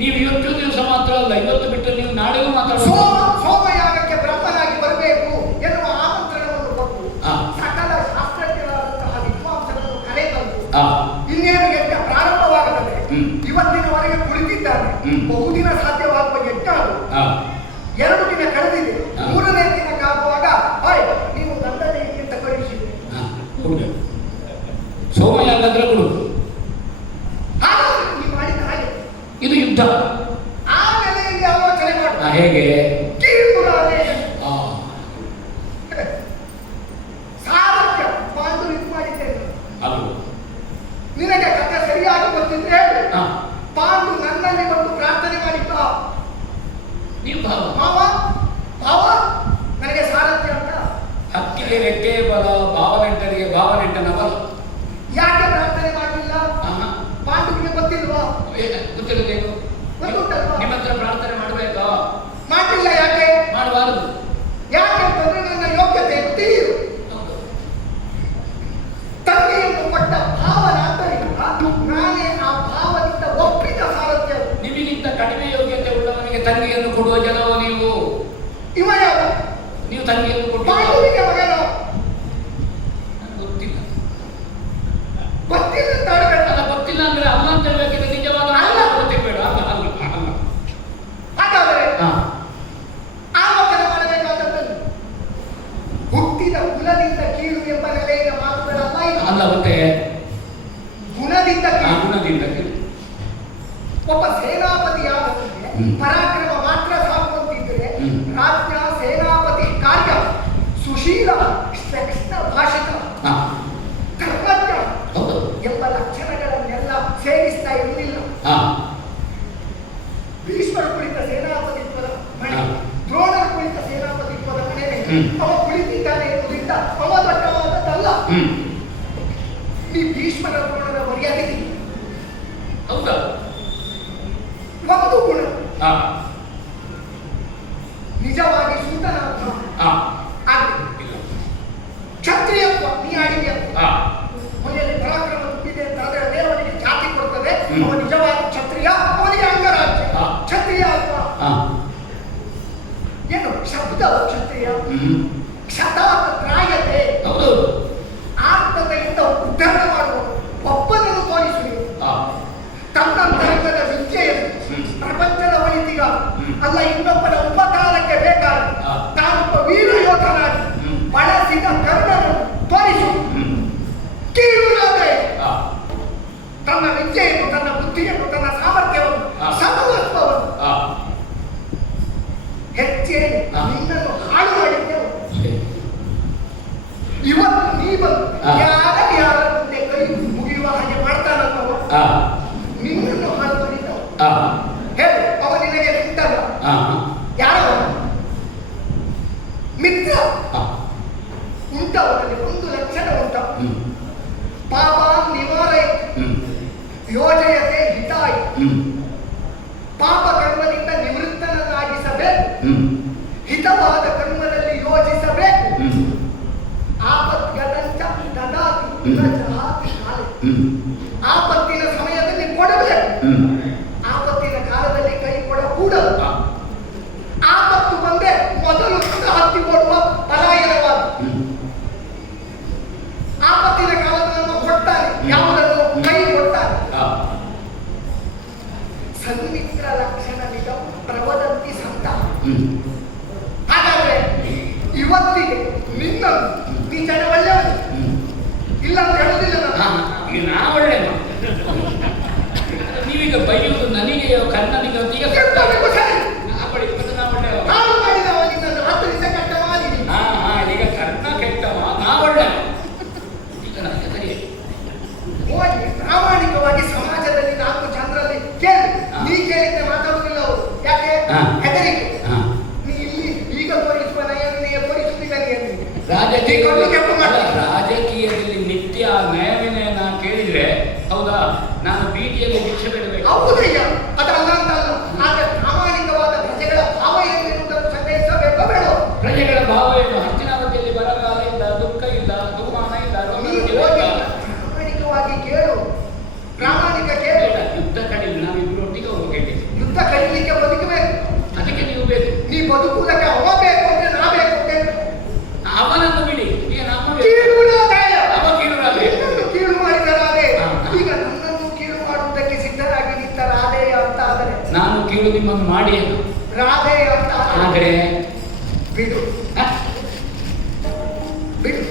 ನೀವು ಇವತ್ತು ದಿವಸ ಮಾತ್ರ ಅಲ್ಲ, ಇವತ್ತು ಬಿಟ್ಟರೆ ನೀವು ನಾಳೆಗೂ ಮಾತಾಡೋದು. ಸೋಮಯಾಗಕ್ಕೆ ಬ್ರಹ್ಮನಾಗಿ ಬರಬೇಕು ಎನ್ನುವ ಆಮಂತ್ರಣವನ್ನು ಕೊಟ್ಟು ಸಕಲ ಶಾಸ್ತ್ರಜ್ಞರಾದಂತಹ ವಿದ್ವಾಂಸರನ್ನು ಕರೆ ತಂದು ಇನ್ನೇನು ಯಜ್ಞ ಪ್ರಾರಂಭವಾಗುತ್ತದೆ. ಇವತ್ತಿನವರೆಗೆ ಕುಳಿತಿದ್ದಾನೆ. ಬಹುದಿನ ಸಾಧ್ಯವಾಗುವ ಯಜ್ಞ ಅದು. 2 ದಿನ ಕಳೆದಿದೆ. 3ನೇ ದಿನಕ್ಕಾಗುವಾಗ ನೀವು ದಂಡನೆಗಿಂತ ಕಳುಹಿಸಿದೆ. ಸೋಮಯಾಗ ಅಂದ್ರೆ ಕೊಡು. ನೀವು ಮಾಡಿದ ಹಾಗೆ ಇದು ಯುದ್ಧ. ಆಮೇಲೆ ಇಲ್ಲಿ ಆಲೋಚನೆ ಮಾಡಿ ಹೇಗೆ ಸಾರಥ್ಯ ಪಾಂಡು ಇದು ಮಾಡಿದ್ದೇನೆ. ಅದು ನಿನಗೆ ಕಥೆ ಸರಿಯಾಗಿ ಗೊತ್ತಿದ್ರೆ ಪಾಂಡು ನನ್ನಲ್ಲಿ ಬಂದು ಪ್ರಾರ್ಥನೆ ಮಾಡಿದ್ದ. ನೀವು ಭಾವ ಭಾವ ನನಗೆ ಸಾರಥ್ಯ ಅಂತ. ಹಕ್ಕಿಗೆ ರೆಕ್ಕೆ ಬಲ, ಭಾವನೆಂಟರಿಗೆ ಭಾವನೆಂಟನ ಬಲ. ಯಾಕೆ ಪ್ರಾರ್ಥನೆ ಮಾಡಲಿಲ್ಲ? ಪಾಂಡುವಿಗೆ ಗೊತ್ತಿಲ್ವಾ? ಗೊತ್ತಿರಲೇನು? ಗೊತ್ತುಂಟಲ್ವಾ? ನಿಮ್ಮ ಹತ್ರ ಪ್ರಾರ್ಥನೆ ಮಾಡಬೇಕಾ? ಮಾಡಲಿಲ್ಲ. ಯಾಕೆ ಮಾಡಬಾರದು? ಯಾಕೆಂತಂದ್ರೆ ನನ್ನ ಯೋಗ್ಯತೆ ತಿಳಿಯು. ತಂದೆಯನ್ನು ಪಟ್ಟ ಭಾವನಾದ್ದರಿಂದ ನಾನೇ ಆ ಭಾವದಿಂದ ಒಪ್ಪಿದ ಸಾರಥ್ಯ. ನಿಮಗಿಂತ ಕಡಿಮೆ ಯೋಗ್ಯತೆ ಉಳ್ಳವನಿಗೆ ತಂಗಿಯನ್ನು ಕೊಡುವ ಜನವು ನೀವು. ಇವ ಯಾವ? ನೀವು ತಂಗಿಯನ್ನು ಕೊಟ್ಟು ಪಾಂಡುವಿಗೆ ಮಗನ ಗೊತ್ತಿಲ್ಲ. ಗೊತ್ತಿಲ್ಲ ಅಂತ ಆಡಬೇಡ. ಗೊತ್ತಿಲ್ಲ ಅಂದ್ರೆ ಅಲ್ಲ ಅಂತ ಹೇಳ್ಬೇಕಿದ್ರೆ ನಿಜವಾದ ಅಲ್ಲ. ಗೊತ್ತಿರಬೇಡ. ಅಲ್ಲ ಅಲ್ಲ ಅಲ್ಲ. ಹಾಗಾದರೆ ಆಲೋಚನೆ ಮಾಡಬೇಕಾದದ್ದು ಹುಟ್ಟಿದ ಕುಲದಿಂದ ಕೀಳು ಎಂಬ ನೆಲೆಯ ಮಾತುಗಳಲ್ಲ ಇದು. ಅಲ್ಲ ಮತ್ತೆ ಗುಣದಿಂದ ಕೀಳು. ಗುಣದಿಂದ ಕೀಳು. ಒಬ್ಬ ಸೇನಾಪತಿಯಾದವನಿಗೆ ಪರಾಕ್ರಮ ಮಾತ್ರ ಸಾಕುವಂತಿದ್ದರೆ ರಾಜ್ಯ ಸೇನಾಪತಿ ಕಾರ್ಯ ಸುಶೀಲ ಶ್ರೇಷ್ಠ ಭಾಷಿಕ ಧರ್ಮಜ್ಞ ಎಂಬ ಲಕ್ಷಣಗಳನ್ನೆಲ್ಲ ಸೇರಿಸ್ತಾ ಇರಲಿಲ್ಲ. ಭೀಷ್ಮರು ಕುಳಿತ ಸೇನಾಪತಿತ್ವದ ಮನೆ, ದ್ರೋಣರು ಕುಳಿತ ಸೇನಾಪತಿತ್ವದ ಮನೆ. ಅವ ಕುಳಿತಿದ್ದಾನೆ ಎನ್ನುವುದರಿಂದ ಅವ ದೊಡ್ಡವಾದದ್ದಲ್ಲ. ಈ ಭೀಷ್ಮರ ದ್ರೋಣರ ಮರ್ಯಾದೆ ಹೌದಾ? ಒಂದು ಗುಣ ನಿಜವಾಗಿ ಸೂತನಾತ್ಮ ಕ್ಷತ್ರಿಯತ್ವ ನೀ ಆಡಿದ್ಯತ್ವ ಅವನಿಗೆ ಪರಾಕ್ರಮ ತುಂಬಿದೆ ಅಂತ ಆದರೆ ದೇವನಿಗೆ ಜಾತಿ ಕೊಡ್ತದೆ. ಅವ ನಿಜವಾದ ಕ್ಷತ್ರಿಯ, ಅವನಿಗೆ ಅಂಗರಾಜ್ಯ. ಕ್ಷತ್ರಿಯ ಅಲ್ವಾ? ಏನು ಶಬ್ದ ಕ್ಷತ್ರಿಯ? ಕ್ಷತಾತ್ ತ್ರಾಯತೆ, ಆತ್ಮತೆಯಿಂದ ಉದ್ಧಾರ ಮಾಡುವ ಒಬ್ಬನನ್ನು ತೋರಿಸುವುದು. ತನ್ನ ಧರ್ಮದ ವಿದ್ಯೆಯನ್ನು ಪ್ರಪಂಚದ ಒಳಿತಿಗ ಅಲ್ಲ ಇನ್ನೊಬ್ಬನ ಉಪಕಾರಕ್ಕೆ ಬೇಕಾದ ತಾನೊಬ್ಬ ವೀರ ಯೋಧನಾಗಿ ಬಳಸಿದ ಕರ್ಣನು ತೋರಿಸು. ಕೀಳುರಾದೆ ತನ್ನ ವಿದ್ಯೆಯನ್ನು, ತನ್ನ ಬುದ್ಧಿಯನ್ನು, ತನ್ನ ಸಾಮರ್ಥ್ಯವನ್ನು, ಸಮವಸ್ತ್ರವನ್ನು ಹೆಚ್ಚೇನು ನಿನ್ನನ್ನು ಹಾಳು ಮಾಡಿದ್ದೆವು. ಇವತ್ತು ನೀ ಬಂದು ಯಾರ ಮುಂದೆ ಕೈ ಮುಗಿಯುವ ಹಾಗೆ ಮಾಡ್ತಾನಲ್ಲವ, ನಿನ್ನನ್ನು ಹಾಳು ಮಾಡಿದ್ದವು. ಹೇಳು, ಅವ ನಿನಗೆ ನಿಂತಲ್ಲ. ಯಾರೋ ಮಿತ್ರ ಉಂಟವರಲ್ಲಿ ಒಂದು ಲಕ್ಷಣ ಉಂಟ. ಪಾಪ ನಿವಾರಯ ಯೋಜಯತೆ ಹಿತಾಯ. ಪಾಪ ಕರ್ಮದಿಂದ ನಿವೃತ್ತನನ್ನಾಗಿಸಬೇಕು, ಹಿತವಾದ ಕರ್ಮದಲ್ಲಿ ಯೋಜಿಸಬೇಕು. ಆಪತ್ಗದಂಚ ದದಾತಿ ಜಹಾತಿ ಕಾಲ. ಆಪತ್ತಿನ ಸಮಯದಲ್ಲಿ ಕೊಡಬೇಕು, ಆಪತ್ತಿನ ಕಾಲದಲ್ಲಿ ಕೈ ಕೊಡಕೂಡದು. ಆಪತ್ತು ಬಂದೆ ಮೊದಲು ಹತ್ತಿ ಕೊಡುವ ಪಲಾಯನವಾದ. ಆಪತ್ತಿನ ಕಾಲದಲ್ಲಿ ಕೊಡ್ತಾನೆ, ಯಾವುದನ್ನು ಕೈ ಕೊಡ್ತಾನೆ. ಸನ್ಮಿತ್ರ ಲಕ್ಷಣ ನಿಜ ಪ್ರವದಂತಿ ಸಂತ. ಹಾಗಾದ್ರೆ ಇವತ್ತಿಗೆ ನಿನ್ನ ನೀ ಜನ ಒಳ್ಳೆಯವರು ಇಲ್ಲ ಅಂತ ಹೇಳುದಿಲ್ಲ. ನಾ ಒಳ್ಳೆ ನೀವೀಗ ಬೈಯುವುದು ನನಗೆ ಕನ್ನನಿಗೆ ಈಗ ಈಗ ಕರ್ಣ ಕೆಟ್ಟವ, ನಾ ಒಳ್ಳೆ. ಪ್ರಾಮಾಣಿಕವಾಗಿ ಸಮಾಜದಲ್ಲಿ 4 ಜನರಲ್ಲಿ ಕೇಳಿ. ನೀ ಕೇಳಿದ್ದೆ ಮಾತಾಡುವುದಿಲ್ಲ ಅವರು. ಯಾಕೆ? ಹೆದರಿಕೆ. ನೀ ಇಲ್ಲಿ ಈಗ ತೋರಿಸುವ ನಯವಿನಯ ತೋರಿಸುವುದಿಲ್ಲ. ರಾಜಕೀಯದಲ್ಲಿ ನಿತ್ಯ ನಯವಿನಯ ನಾ ಕೇಳಿದ್ರೆ ಹೌದಾ, ನಾನು ಬೀದಿಯಲ್ಲಿ ಭಿಕ್ಷೆ ಬೇಡಬೇಕು. ಹೌದಯ್ಯ, ಅದಲ್ಲ ಅಂತ ಅಲ್ಲ. ಇವರು ನಿಮ್ಮನ್ನು ಮಾಡಿ ರಾಧೆ ಅಂತ ಆದರೆ ಬಿಡು ಹ? ಬಿಡು